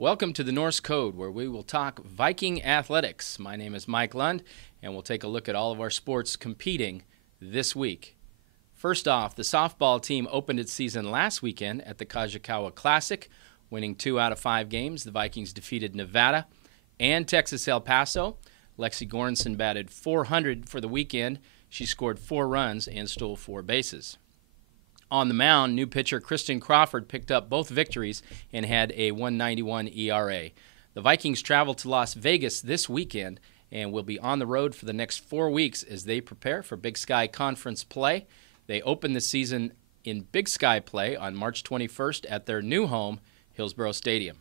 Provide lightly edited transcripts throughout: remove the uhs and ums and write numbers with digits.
Welcome to the Norse Code, where we will talk Viking athletics. My name is Mike Lund, and we'll take a look at all of our sports competing this week. First off, the softball team opened its season last weekend at the Kajikawa Classic, winning 2 out of 5 games. The Vikings defeated Nevada and Texas El Paso. Lexi Goranson batted .400 for the weekend. She scored 4 runs and stole 4 bases. On the mound, new pitcher Kristen Crawford picked up both victories and had a 1.91 ERA. The Vikings travel to Las Vegas this weekend and will be on the road for the next 4 weeks as they prepare for Big Sky Conference play. They open the season in Big Sky play on March 21st at their new home, Hillsborough Stadium.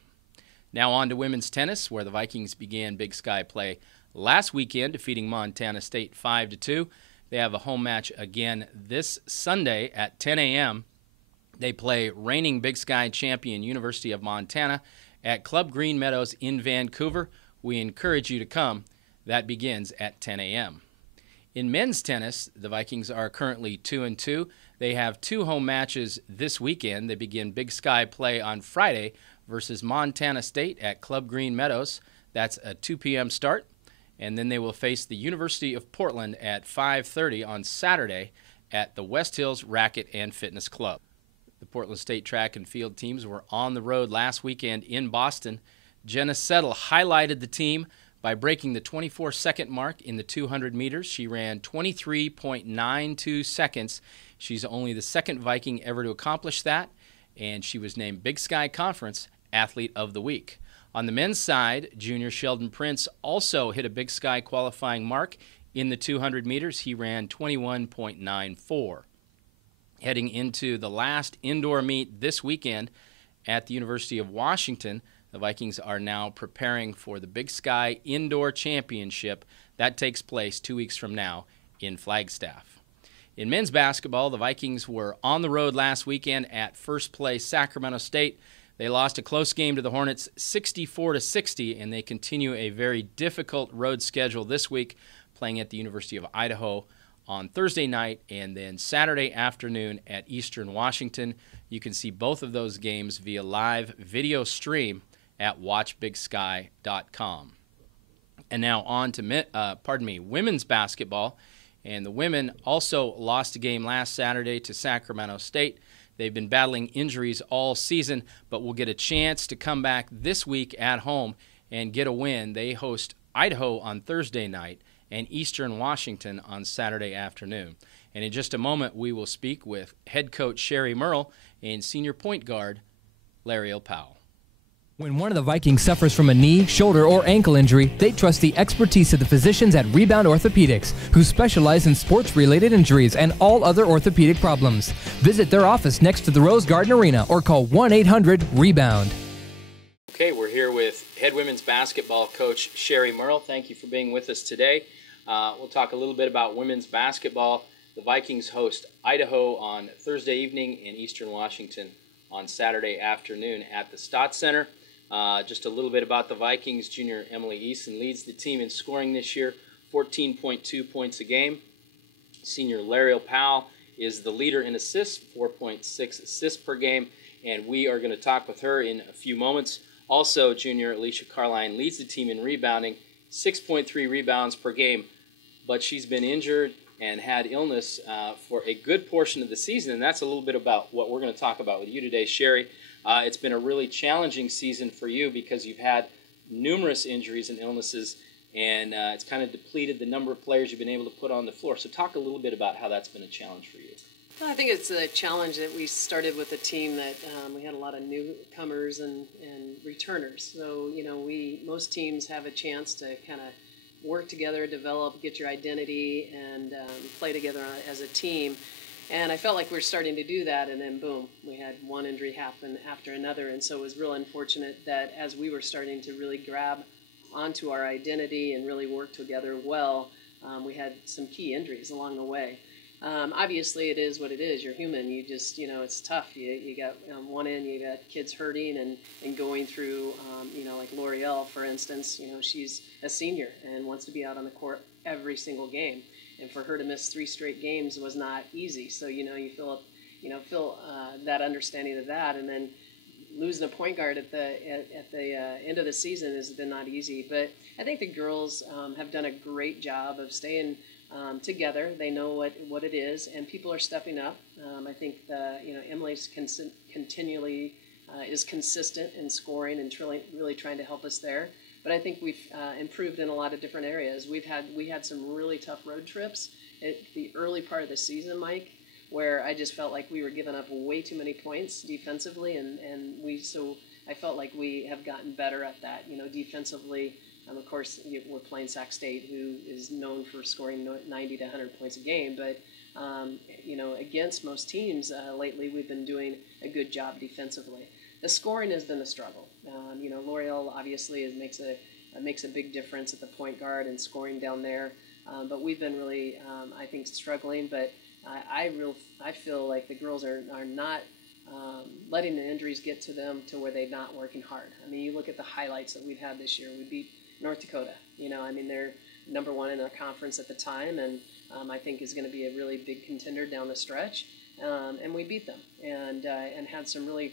Now on to women's tennis, where the Vikings began Big Sky play last weekend, defeating Montana State 5-2. They have a home match again this Sunday at 10 a.m. They play reigning Big Sky champion University of Montana at Club Green Meadows in Vancouver. We encourage you to come. That begins at 10 a.m. In men's tennis, the Vikings are currently 2-2. They have 2 home matches this weekend. They begin Big Sky play on Friday versus Montana State at Club Green Meadows. That's a 2 p.m. start. And then they will face the University of Portland at 5:30 on Saturday at the West Hills Racket and Fitness Club. The Portland State track and field teams were on the road last weekend in Boston. Jenna Settle highlighted the team by breaking the 24-second mark in the 200 meters. She ran 23.92 seconds. She's only the second Viking ever to accomplish that, and she was named Big Sky Conference Athlete of the Week. On the men's side, junior Sheldon Prince also hit a Big Sky qualifying mark in the 200 meters. He ran 21.94. Heading into the last indoor meet this weekend at the University of Washington, the Vikings are now preparing for the Big Sky Indoor Championship. That takes place 2 weeks from now in Flagstaff. In men's basketball, the Vikings were on the road last weekend at first place Sacramento State. They lost a close game to the Hornets 64-60, and they continue a very difficult road schedule this week, playing at the University of Idaho on Thursday night and then Saturday afternoon at Eastern Washington. You can see both of those games via live video stream at watchbigsky.com. And now on to women's basketball. And the women also lost a game last Saturday to Sacramento State. They've been battling injuries all season, but will get a chance to come back this week at home and get a win. They host Idaho on Thursday night and Eastern Washington on Saturday afternoon. And in just a moment, we will speak with head coach Sherri Murrell and senior point guard Lariel Powell. When one of the Vikings suffers from a knee, shoulder, or ankle injury, they trust the expertise of the physicians at Rebound Orthopedics, who specialize in sports-related injuries and all other orthopedic problems. Visit their office next to the Rose Garden Arena or call 1-800-REBOUND. Okay, we're here with head women's basketball coach Sherri Murrell. Thank you for being with us today. We'll talk a little bit about women's basketball. The Vikings host Idaho on Thursday evening and Eastern Washington on Saturday afternoon at the Stott Center. Just a little bit about the Vikings. Junior Emily Eason leads the team in scoring this year, 14.2 points a game. Senior Lariel Powell is the leader in assists, 4.6 assists per game, and we are going to talk with her in a few moments. Also, junior Alicia Carline leads the team in rebounding, 6.3 rebounds per game, but she's been injured and had illness for a good portion of the season, and that's a little bit about what we're going to talk about with you today, Sherri. It's been a really challenging season for you because you've had numerous injuries and illnesses, and it's kind of depleted the number of players you've been able to put on the floor. So talk a little bit about how that's been a challenge for you. Well, I think it's a challenge that we started with a team that we had a lot of newcomers and returners. So, you know, most teams have a chance to kind of work together, develop, get your identity, and play together as a team. And I felt like we were starting to do that, and then boom, we had one injury happen after another. And so it was real unfortunate that as we were starting to really grab onto our identity and really work together well, we had some key injuries along the way. Obviously, it is what it is. You're human. You just, you know, it's tough. You got one end, you got kids hurting and going through, you know, like Lariel, for instance. You know, she's a senior and wants to be out on the court every single game. And for her to miss 3 straight games was not easy. So, you know, you feel that understanding of that. And then losing a point guard at the end of the season has been not easy. But I think the girls have done a great job of staying together. They know what it is, and people are stepping up. I think Emily's continually is consistent in scoring and really trying to help us there. But I think we've improved in a lot of different areas. We had some really tough road trips at the early part of the season, Mike, where I just felt like we were giving up way too many points defensively, and I felt like we have gotten better at that, defensively. Of course, we're playing Sac State, who is known for scoring 90 to 100 points a game, but against most teams lately, we've been doing a good job defensively. The scoring has been a struggle. Lariel obviously makes a big difference at the point guard and scoring down there, but we've been really, I think, struggling. But I feel like the girls are not letting the injuries get to them to where they're not working hard. I mean, you look at the highlights that we've had this year. We beat North Dakota. They're number one in our conference at the time, and I think is going to be a really big contender down the stretch. And we beat them and had some really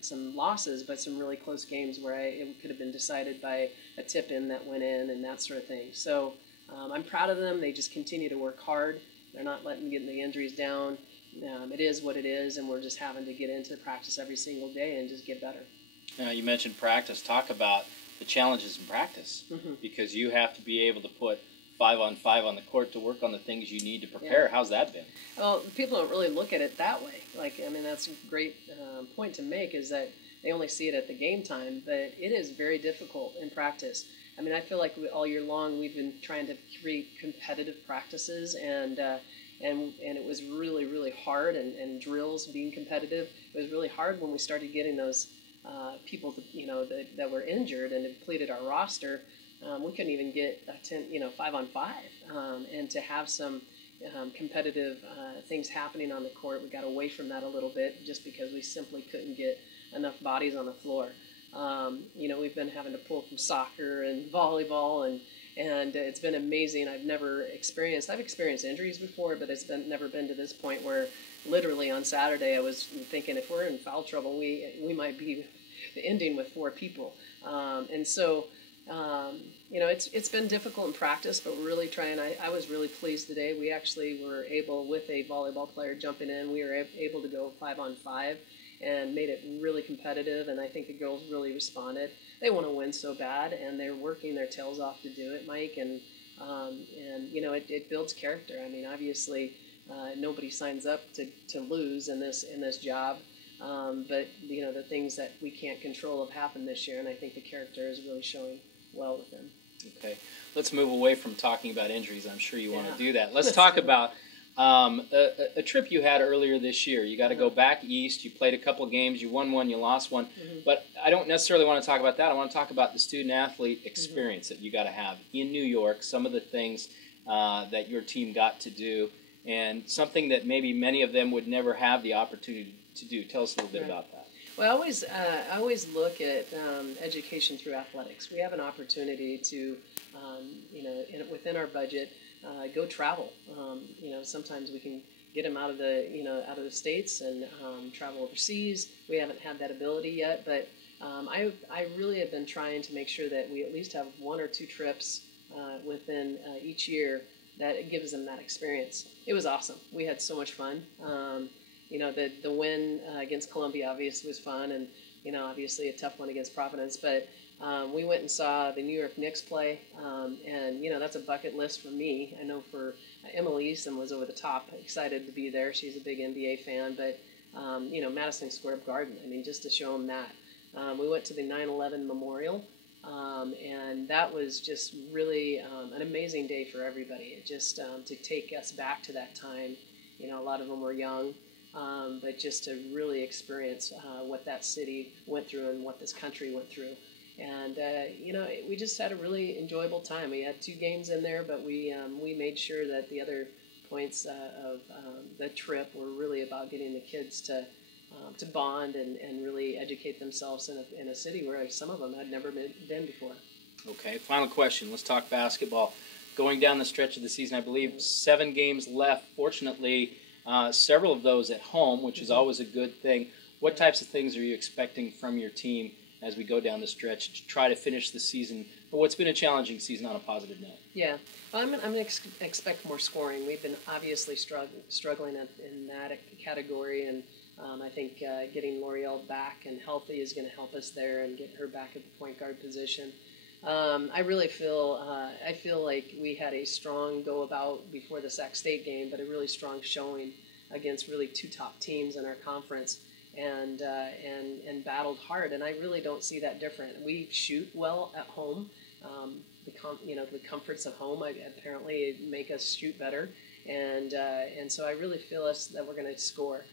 some losses, but some really close games where it could have been decided by a tip-in that went in and that sort of thing. So I'm proud of them. They just continue to work hard. They're not letting the injuries down. It is what it is, and we're just having to get into practice every single day and just get better. You mentioned practice. Talk about the challenges in practice, because you have to be able to put 5-on-5 on the court to work on the things you need to prepare. Yeah. How's that been? Well, people don't really look at it that way. That's a great point to make, is that they only see it at the game time, but it is very difficult in practice. I feel like all year long we've been trying to create competitive practices, and it was really, really hard, and drills being competitive. It was really hard when we started getting those people that were injured and depleted our roster. We couldn't even get 5-on-5, and to have some competitive things happening on the court, we got away from that a little bit just because we simply couldn't get enough bodies on the floor. We've been having to pull from soccer and volleyball, and it's been amazing. I've experienced injuries before, but it's never been to this point where literally on Saturday I was thinking, if we're in foul trouble, we might be ending with 4 people. It's been difficult in practice, but we're really trying. I was really pleased today. We actually were able, with a volleyball player jumping in, we were able to go 5-on-5 and made it really competitive, and I think the girls really responded. They want to win so bad, and they're working their tails off to do it, Mike, and it builds character. Obviously, nobody signs up to lose in this job, but the things that we can't control have happened this year, and I think the character is really showing well with them. Okay, let's move away from talking about injuries. I'm sure you want to do that. Let's talk about a trip you had earlier this year. You got to go back east. You played a couple of games. You won one. You lost one. But I don't necessarily want to talk about that. I want to talk about the student-athlete experience that you got to have in New York, some of the things that your team got to do, and something that maybe many of them would never have the opportunity to do. Tell us a little bit about that. Well, I always look at education through athletics. We have an opportunity to, within our budget, go travel. Sometimes we can get them out of the states and travel overseas. We haven't had that ability yet, but I really have been trying to make sure that we at least have 1 or 2 trips within each year that gives them that experience. It was awesome. We had so much fun. The win against Columbia obviously was fun, and obviously a tough one against Providence. But we went and saw the New York Knicks play, and that's a bucket list for me. I know for Emily Easton was over the top, excited to be there. She's a big NBA fan, but Madison Square Garden. Just to show them that. We went to the 9/11 Memorial, and that was just really an amazing day for everybody. It just to take us back to that time. A lot of them were young. But just to really experience what that city went through and what this country went through. And, we just had a really enjoyable time. We had 2 games in there, but we made sure that the other points of the trip were really about getting the kids to bond and really educate themselves in a city where some of them had never been before. Okay, final question. Let's talk basketball. Going down the stretch of the season, I believe 7 games left. Fortunately, several of those at home, which is always a good thing. What types of things are you expecting from your team as we go down the stretch to try to finish the season, or what's been a challenging season, on a positive note? Yeah, I'm going to expect more scoring. We've been obviously struggling in that category, and I think getting Lariel back and healthy is going to help us there and get her back at the point guard position. I really feel like we had a strong go about before the Sac State game, but a really strong showing against really two top teams in our conference, and battled hard. And I really don't see that different. We shoot well at home. The comforts of home apparently make us shoot better, and so I really feel that we're going to score.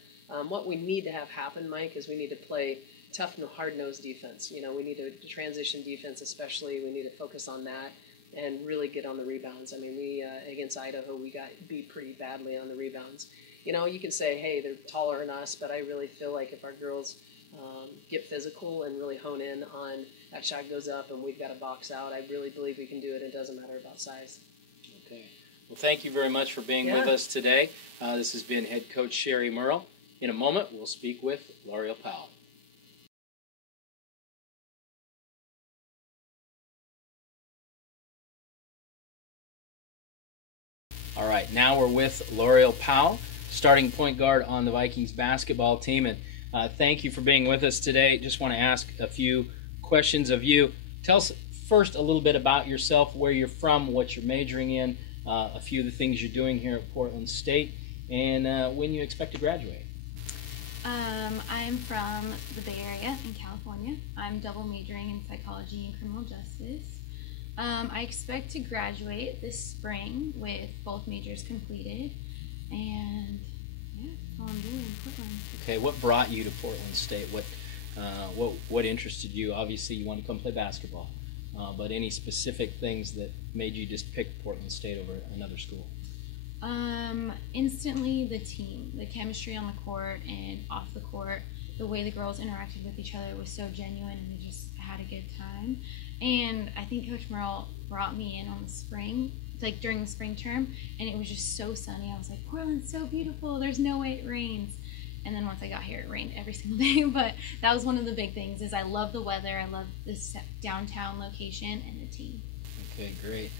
What we need to have happen, Mike, is we need to play tough, hard-nosed defense. We need to transition defense, especially. We need to focus on that and really get on the rebounds. I mean, we against Idaho, we got beat pretty badly on the rebounds. You can say, hey, they're taller than us, but I really feel like if our girls get physical and really hone in on that shot goes up and we've got to box out, I really believe we can do it. It doesn't matter about size. Okay. Well, thank you very much for being with us today. This has been head coach Sherri Murrell. In a moment, we'll speak with Lariel Powell. All right, now we're with Lariel Powell, starting point guard on the Vikings basketball team. And thank you for being with us today. Just want to ask a few questions of you. Tell us first a little bit about yourself, where you're from, what you're majoring in, a few of the things you're doing here at Portland State, and when you expect to graduate. I'm from the Bay Area in California. I'm double majoring in psychology and criminal justice. I expect to graduate this spring with both majors completed, and yeah, that's all I'm doing in Portland. Okay, what brought you to Portland State? What interested you? Obviously, you want to come play basketball, but any specific things that made you just pick Portland State over another school? Instantly the team, the chemistry on the court and off the court, the way the girls interacted with each other was so genuine, and we just had a good time. And I think Coach Murrell brought me in on the spring, like during the spring term, and it was just so sunny. I was like, Portland's so beautiful, there's no way it rains. And then once I got here, it rained every single day. But that was one of the big things, is I love the weather, I love this downtown location and the team. Okay, great.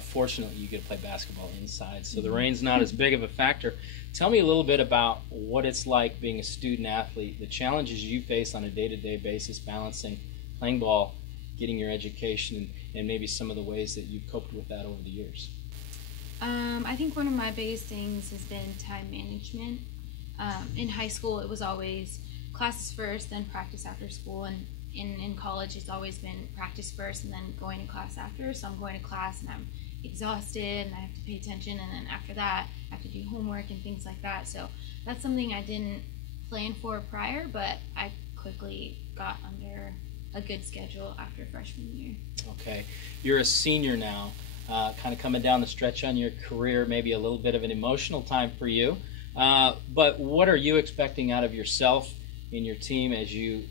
Fortunately, you get to play basketball inside, so the rain's not as big of a factor. Tell me a little bit about what it's like being a student athlete, the challenges you face on a day-to-day basis, balancing playing ball, getting your education, and maybe some of the ways that you've coped with that over the years. I think one of my biggest things has been time management. In high school, it was always classes first, then practice after school, and in college, it's always been practice first and then going to class after. So I'm going to class and I'm exhausted and I have to pay attention, and then after that, I have to do homework and things like that. So that's something I didn't plan for prior, but I quickly got under a good schedule after freshman year. Okay. You're a senior now, kind of coming down the stretch on your career, maybe a little bit of an emotional time for you. But what are you expecting out of yourself in your team as you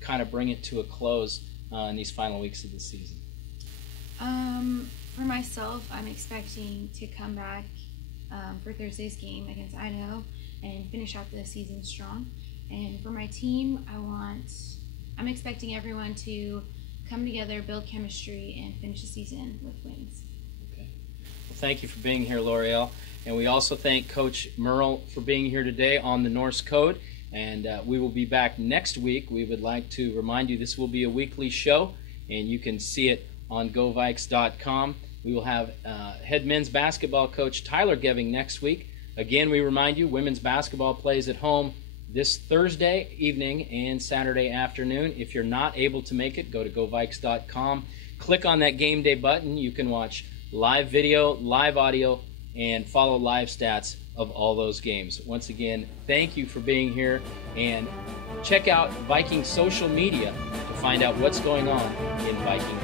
kind of bring it to a close in these final weeks of the season? For myself, I'm expecting to come back for Thursday's game against Idaho and finish out the season strong. And for my team, I'm expecting everyone to come together, build chemistry, and finish the season with wins. Okay. Well, thank you for being here, Lariel. And we also thank Coach Murrell for being here today on the Norse Code. And we will be back next week. We would like to remind you this will be a weekly show, and you can see it on GoVikes.com. We will have head men's basketball coach Tyler Geving next week. Again, we remind you, women's basketball plays at home this Thursday evening and Saturday afternoon. If you're not able to make it, go to GoVikes.com. Click on that game day button. You can watch live video, live audio, and follow live stats of all those games. Once again, thank you for being here, and check out Viking social media to find out what's going on in Viking